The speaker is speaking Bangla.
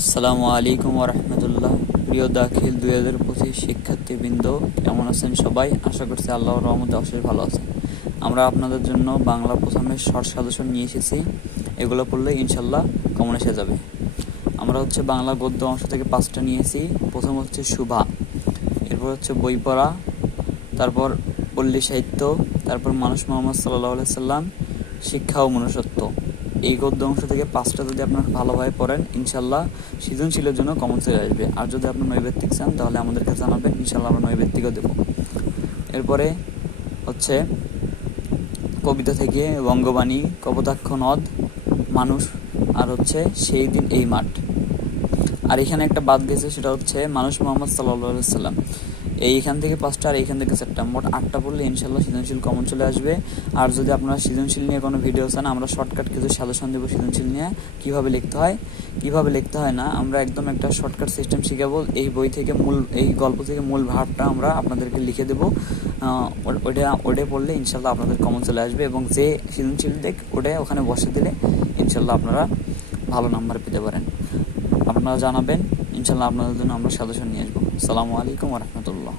আসসালামু আলাইকুম রহমতুল্লাহ প্রিয় দাখিল দুই হাজার পঁচিশ শিক্ষার্থীবৃন্দ, কেমন আছেন সবাই? আশা করছি আল্লাহর রহমতে অশেষ ভালো আছেন। আমরা আপনাদের জন্য বাংলা প্রথমে শর্ট সাজেশন নিয়ে এসেছি। এগুলো পড়লে ইনশাল্লাহ কমন এসে যাবে। আমরা হচ্ছে বাংলা গদ্য অংশ থেকে পাঁচটা নিয়েছি প্রথম হচ্ছে শুভা, এরপর হচ্ছে বই পড়া, তারপর পল্লী সাহিত্য, তারপর মানুষ মোহাম্মদ সাল্লাহ সাল্লাম, শিক্ষা ও মনুষ্যত্ব। এই গদ্য অংশ থেকে পাঁচটা যদি আপনার ভালোভাবে পড়েন, ইনশাল্লাহ সৃজনশীলের জন্য কমন চলে আসবে। আর যদি আপনার নৈবেত্তিক চান, তাহলে আমাদেরকে জানাবেন, ইনশাল্লাহ আমরা নৈবেত্তিকও দেবো। এরপরে হচ্ছে কবিতা থেকে বঙ্গবাণী কপোতাক্ষ নদ, মানুষ, আর হচ্ছে সেই দিন এই মাঠ। আর এখানে একটা বাদ গেছে সেটা হচ্ছে মানুষ মোহাম্মদ সাল্লাহ সাল্লাম এইখান থেকে পাঁচটা আর এইখান থেকে চারটা। মোট আটটা পড়লে ইনশাল্লাহ সৃজনশীল কমন চলে আসবে। আর যদি আপনারা সৃজনশীল নিয়ে কোনো ভিডিও চান, আমরা শর্টকাট কিছু সাজেশন দেবো সৃজনশীল নিয়ে, কীভাবে লিখতে হয়। কীভাবে লিখতে হয় না, আমরা একদম একটা শর্টকাট সিস্টেম শিখাবো। এই বই থেকে মূল, এই গল্প থেকে মূল ভাবটা আমরা আপনাদেরকে লিখে দেবো। ওটা ওটা পড়লে ইনশাল্লাহ আপনাদের কমন চলে আসবে এবং যে সৃজনশীল দেখ, ওটা ওখানে বসে দিলে ইনশাল্লাহ আপনারা ভালো নাম্বার পেতে পারেন। আপনারা জানাবেন। ইনশাল্লাহ আপনাদের জন্য আমরা সাজেশন নিয়ে আসব। সালামু আলাইকুম রহমতুল্লাহ।